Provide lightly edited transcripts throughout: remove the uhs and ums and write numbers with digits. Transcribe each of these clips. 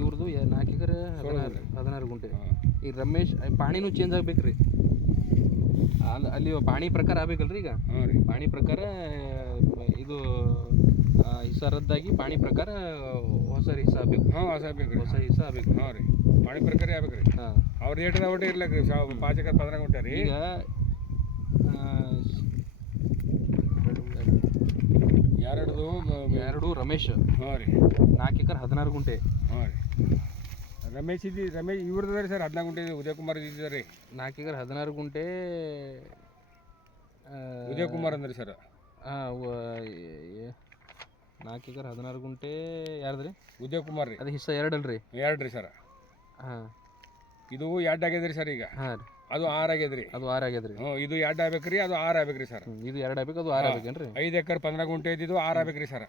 ಇವ್ರದ್ದು 4 ಎಕರೆ 16 ಗುಂಟೆ. ಈಗ ರಮೇಶ್ ಪಾಣಿನೂ ಚೇಂಜ್ ಆಗ್ಬೇಕು ರೀ. ಅಲ್ಲಿ ಪಾಣಿ ಪ್ರಕಾರ ಆಗ್ಬೇಕಲ್ರಿ. ಈಗ ಪಾಣಿ ಪ್ರಕಾರ ಇದು ಹಿಸ್ಸಾ ರದ್ದಾಗಿ ಪಾಣಿ ಪ್ರಕಾರ ಹೊಸ ಹಿಸ್ಸಾ ಆಗ್ಬೇಕು. ಹೊಸ ಹಿಸ್ಸಾ ಆಗ್ಬೇಕು. ರೀ ಪಾಣಿ ಪ್ರಕಾರ ಆಗ್ಬೇಕು ರೀ. ಅವ್ರ ಏಟದ ಒಟ್ಟು ಇರ್ಲಕ್ಕ ರೀ 5 ಎಕರೆ 15 ಗುಂಟೆ ರೀ. ಈಗ ಎರಡು ರಮೇಶ್. ರೀ 4 ಎಕರೆ 16 ಗುಂಟೆ. ರೀ ರಮೇಶ್ ಇವ್ರದ್ದು ರೀ ಸರ್ 14 ಗುಂಟೆ ಉದಯ್ ಕುಮಾರ್ ಇದ್ದಿದ್ದಾರೆ ರೀ. 4 ಎಕರೆ 16 ಗುಂಟೆ ಉದಯ್ ಕುಮಾರ್ ಅಂದ್ರಿ ಸರ್. 4 ಎಕರೆ 16 ಗುಂಟೆ ಯಾರ್ದು ರೀ? ಉದಯ್ ಕುಮಾರ್ ರೀ. ಅದು ಹಿಸ್ಸಾ 2 ಅಲ್ರಿ? 2 ರೀ ಸರ್. ಇದು 2 ಆಗ್ಯದ್ರಿ ಸರ್. ಈಗ ರೀ ಅದು 6 ಆಗ್ಯದ್ರಿ. ಅದು 6 ಆಗ್ಯದ್ರಿ. ಇದು 2 ಆಗ್ಬೇಕ್ರಿ, ಅದು 6 ಆಗ್ಬೇಕ್ರಿ ಸರ್. ಇದು 2 ಆಗ್ಬೇಕು, ಅದು 6 ಆಗ್ಬೇಕೇನ್ರಿ? 5 ಎಕರೆ 15 ಗುಂಟೆ ಇದ್ದಿದ್ದು 6 ಆಗ್ಬೇಕ್ರಿ ಸರ್.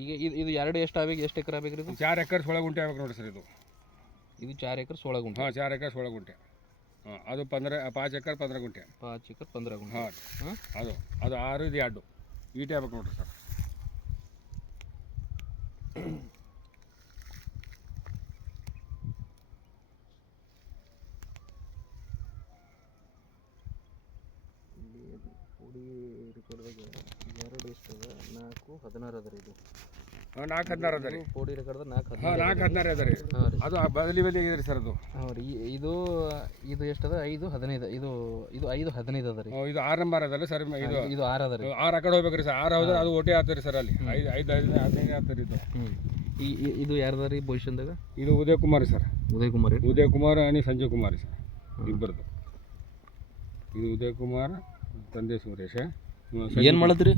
ಈಗ ಇದು 2 ಎಷ್ಟು ಆಗ್ಬೇಕು? ಎಷ್ಟು ಎಕರೆ ಆಗ್ಬೇಕ್ರಿ ಇದು? 4 ಎಕರೆ 16 ಗುಂಟೆ ಆಗ್ಬೇಕು ನೋಡಿರಿ ಸರ್. ಇದು 4 ಎಕರೆ 16 ಗುಂಟೆ. 4 ಎಕರೆ 16 ಗುಂಟೆ. ಅದು 5 ಎಕರೆ 15 ಗುಂಟೆ. 5 ಎಕರೆ 15 ಗುಂಟೆ. ಅದು 6 ಇದು 2 ಈಟೆ ಆಗ್ಬೇಕು ನೋಡಿರಿ ಸರ್. ಎರಡು ಎಷ್ಟು ಅದ? 4 16 ಅದ ರೀ. ಇದು 4 16 ಅದ ರೀ. ಕೋಡಿ ರೆಕಾರ್ಡ್ 4 16 ಅದ ರೀ. ಅದು ಬದಲಿ ಆಗಿದ್ರಿ ಸರ್. ಅದು ಇದು ಎಷ್ಟದ? 5 15. ಇದು 5 15 ಅದ ರೀ. ಇದು 6 ನಂಬರ್ ಅದಲ್ಲ ಸರ್. ಇದು 6 ಅದ ರೀ. 6 ಆ ಕಡೆ ಹೋಗ್ಬೇಕ್ರಿ ಸರ್. 6 ಹೋದ್ರೆ ಅದು ಓಟೆ ಆಗ್ತದೆ ಸರ್. ಅಲ್ಲಿ 5 15 ಆಗ್ತದೆ ಇದು. ಇದು ಯಾರ್ದ ರೀ ಪೊಸಿಷನ್ದಾಗ? ಇದು ಉದಯ್ ಕುಮಾರ್ ಸರ್. ಉದಯ್ ಕುಮಾರ್ ಅನಿ ಸಂಜಯ್ ಕುಮಾರ್ ಸರ್, ಇಬ್ಬರದು. ಇದು ಉದಯ್ ಕುಮಾರ್ ತಂದೆ ಸುರೇಶ. ಏನು ಮಾಡಿದ್ರಿ?